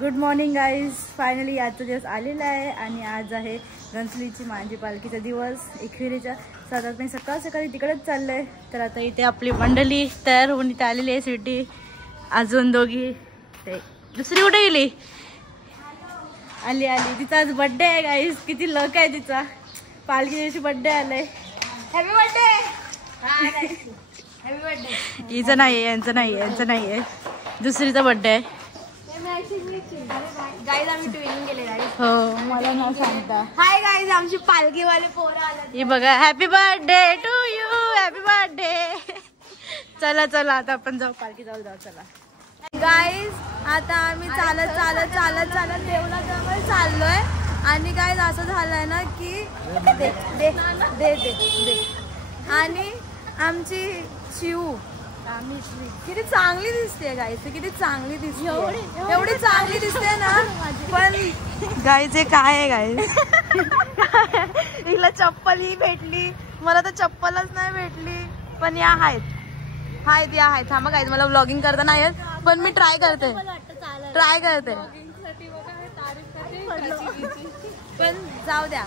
Good morning guys. Finally आजचा दिवस आलेला आहे आणि आज आहे घनसोलीची माझी पालखीचा दिवस. एकविरेच्या साधारण मी सकाळ सकाळी तिकडेच चाललं आहे. तर आता इथे आपली मंडळी तयार होऊन इथे आलेली आहे. स्वीटी अजून दोघी, ते दुसरी कुठे गेली? आली आली. तिचा आज बड्डे आहे गाईज. किती लक आहे तिचा. पालखी दिवशी बड्डे आलाय. Happy birthday. Happy birthday. हिचं नाही आहे, यांचं नाही आहे, यांचं नाही आहे. दुसरीचा बड्डे आहे. गाईज आम्ही ट्विनिंग केले गाईज. हो, मला नाव सांगता. हाय गाईज, आमची पालखीवाले पोरं आले. हे बघा, happy birthday to you. Happy birthday. चला चला आता आपण जाऊ, पालखी जाऊ चला गाईज. आता आम्ही चालत चालत चालत चालत देवळाजवळ चाललोय आणि गाईज असं झालंय ना की दे दे दे दे दे आणि आमची शिव किती चांगली दिसते गाईज. किती चांगली दिसते, एवढी चांगली दिसते ना. पण गाईज हे काय आहे गाईज? हिला चप्पल ही भेटली, मला तर चप्पलच नाही भेटली. पण या आहेत या आहेत. थांबा गाईज, मला व्लॉगिंग करता नाही येत पण मी ट्राय करते पण जाऊ द्या.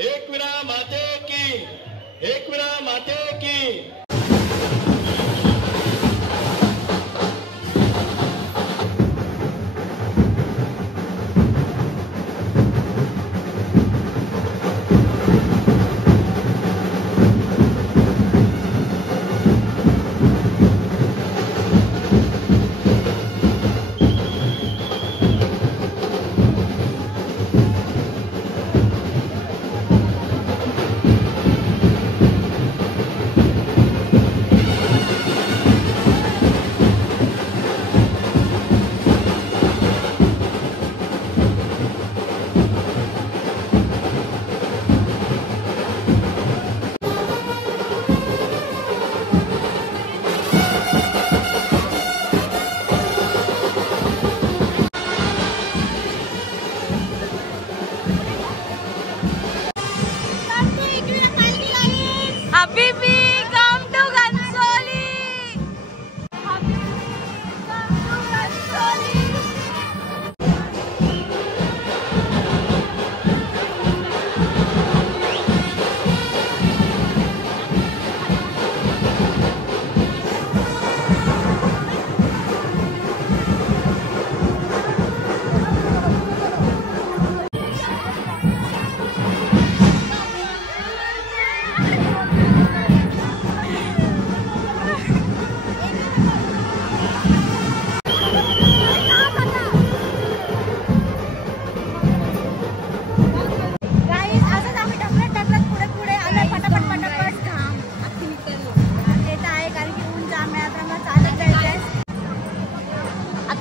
एकविरा माते की.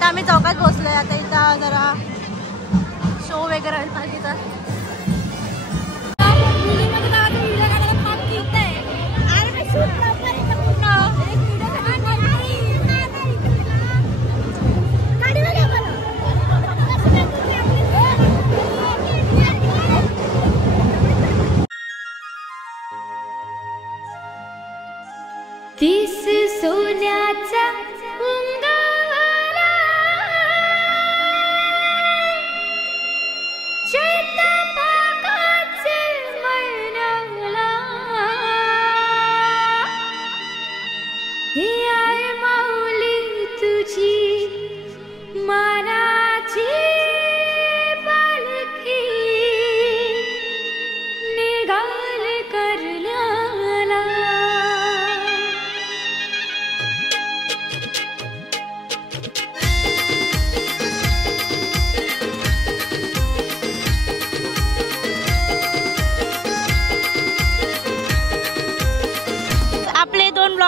आम्ही चौकात पोहोचलोय. आता इथं जरा शो वगैरे होईल पालखीचा. तीस सोन्याचा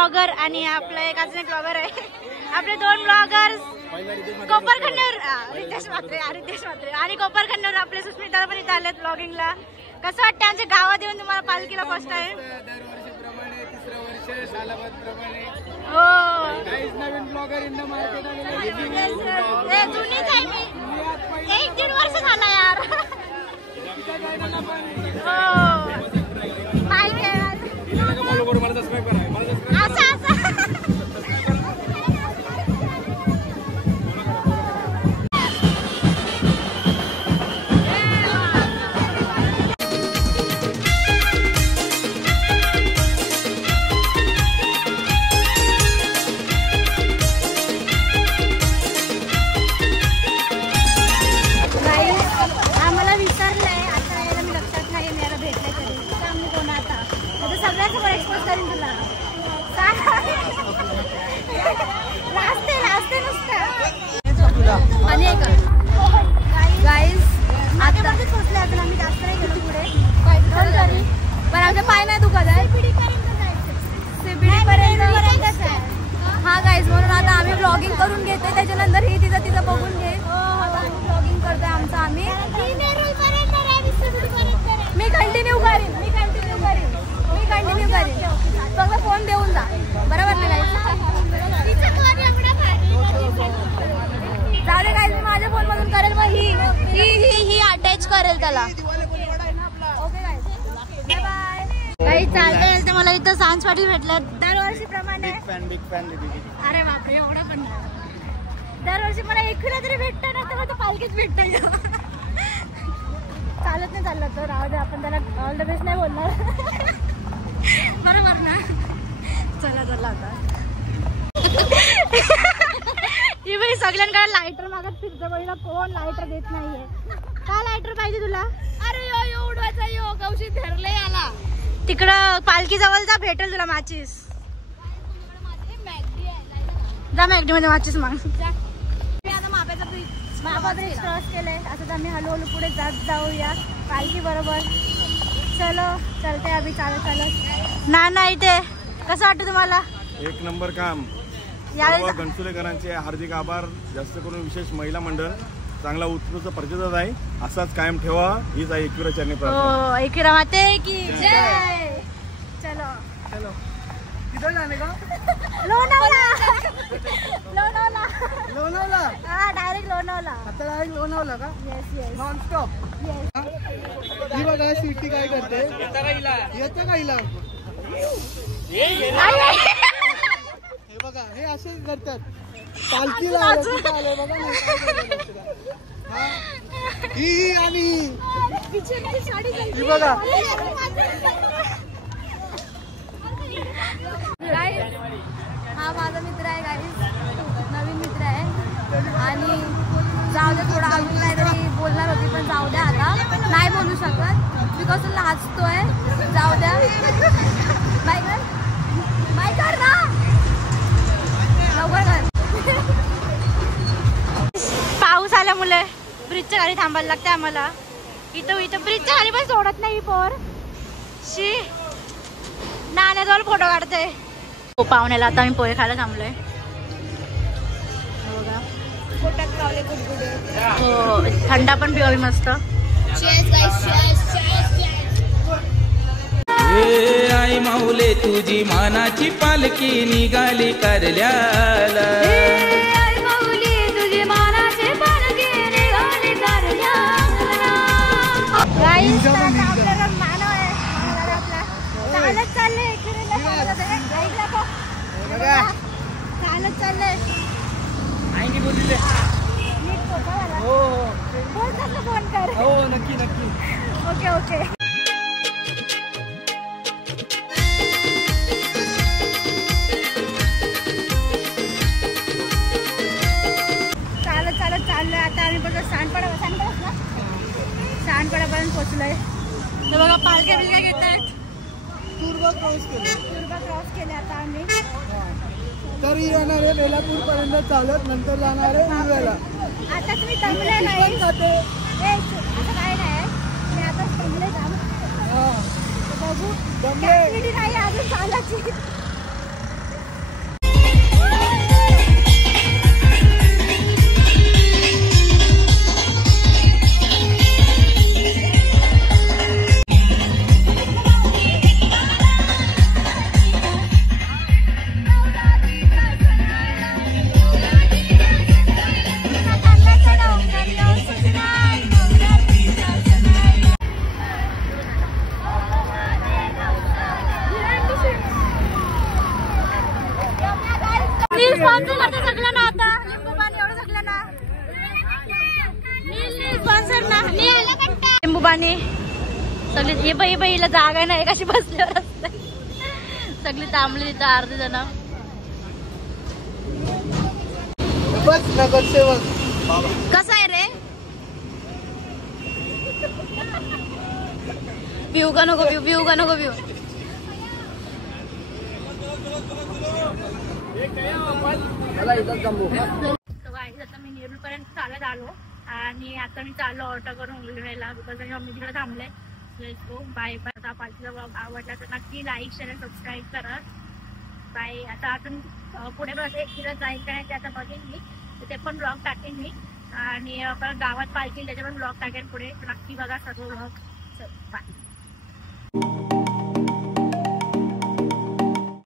ब्लॉगर आणि आपला एक अजून एक ब्लॉगर आहे. आपले 2 ब्लॉगर्स कोपरखंडवर रितेश म्हात्रे आणि कोपरखंडवर आपले सुस्मिता पण इथे आलेत ब्लॉगिंगला. कसं वाटतं आमच्या गावात येऊन तुम्हाला पालखीला फर्स्ट टाइम? हो नवीन ब्लॉगर इन द मार्केट. जुनीच आहे मी, 1-1.5 वर्ष झाला यार. हो माहिती आहे असं करून घेते. त्याच्यानंतर ही तिचं बघून घे. आता आम्ही ब्लॉगिंग करतोय आमचं आम्ही. मी कंटिन्यू करीन फक्त फोन देऊन जा. बरोबर ना गाईज? जाऊ दे गाईज, मी माझ्या फोन मधून करेल. मग ही अटॅच करेल त्याला. Okay guys, bye bye. काही चालतंय ते. मला इथं सांज पाठी भेटलं दरवर्षीप्रमाणे. बिग फॅन अरे बापरे, एवढं पण नाही. दरवर्षी मला एकूला तरी भेटतं ना, तर पालखीच भेटतं. चालत नाही चाललं तर राहू दे, आपण त्याला ऑल द बेस्ट नाही बोलणार. बरोबर ना? चला आता ही बाई सगळ्यांकडे लायटर मागत फिरतं. बघितलं कोण लायटर देत नाहीये. काय लायटर पाहिजे तुला? अरे एवढाचा कौशी धरले आला. तिकडं पालखी जवळचा भेटेल तुला माचीस. जा मॅगडी मध्ये माचीस मग. मी आता महाबळेश्वर ब्रिज क्रॉस केलंय. असं आम्ही हळूहळू पुढे जात जाऊया पालखी बरोबर. चलो चलते अभि चालत. ना इथे कसं वाटतं तुम्हाला? एक नंबर काम. गणसुलेकरांचे हार्दिक आभार. जास्त करून विशेष महिला मंडळ चांगला उत्कृष्ट प्रतिसाद आहे. असाच कायम ठेवा. हीच आहे एकविरा चरणी प्रार्थना. एकविरा माते की जय. चलो किधर जाने का? लोणावळा. लोणावळा डायरेक्ट लोणावळा. आता डायरेक्ट लोणावळा का? Yes non stop. ही बघा सिटी काय करते. येतं का हिला? हे बघा, हे असे करतात. पालखीला आलं बघा ना. ही आणि ही बघा. हा माझा मित्र आहे गाईज, नवीन मित्र आहे. आणि जाऊ द्या, थोडा अजून काहीतरी बोलणार होती पण जाऊ द्या, आता नाही बोलू शकत बिकॉज लाजतोय. जाऊ द्या. बाय कर ना लवकर कर. पाऊस आल्यामुळे ब्रिजच्या खाली थांबायला लागते आम्हाला. इथं ब्रिजच्या खाली पण सोडत नाही पोर. शी नाण्याजवळ फोटो काढते. हो पाहुण्याला आता आम्ही पोहे खायला थांबलोय. हो थंडा पण पिवावी मस्त. आई माऊले तुझी मानाची पालखी निघाली करल्याला. आई माऊली तुझी मानाची पालखी निघाली करल्याला. गाईस आपल्याला मानव आहे. आपला चालत चाललंय. चालत चाललंय. आईने बोलले. नीट फोटो झाला. हो बोल तसं फोन कर. हो नक्की. ओके. चालत चाललोय आता आम्ही. बघा सांडपाड्यापर्यंत पोहोचलोय. तर बघा पालख्या बिलक्या घेत आहेत. तुर्बा क्रॉस केले आता आम्ही. तरी येणार आहे बेलापूर पर्यंत चालत. नंतर जाणार आहे उर्वेला. आता तुम्ही दमले नाही. असं काय नाही, मी आता दमले जाम. बघू ऍक्टिव्हिटी नाही अजून चालायची. स्पॉन्सर करते सगळ्यांना आता लिंबू पाणी एवढं सगळ्यांना स्पॉन्सर ना लिंबू पाणी सगळी हे बाईला जागा आहे ना एक अशी बसल्यावर असते सगळी थांबली तिथं अर्धे जण कसं आहे रे पिऊ का नको पिऊ का नको पिऊ आता मी नेरूळ पर्यंत चालत आलो आणि आता मी चाललो ऑटो करून उलवेला बिकॉज मी तिकडे थांबले बाय बाय आता पाचचा ब्लॉग आवडला तर नक्की लाईक शेअर सबस्क्राईब करा बाय आता आपण पुढे तिला जाईल काय ते आता बघेन मी ते पण ब्लॉग टाकेन मी आणि परत गावात पालखी त्याचे पण ब्लॉग टाकेन पुढे नक्की बघा सर्व ब्लॉग बाय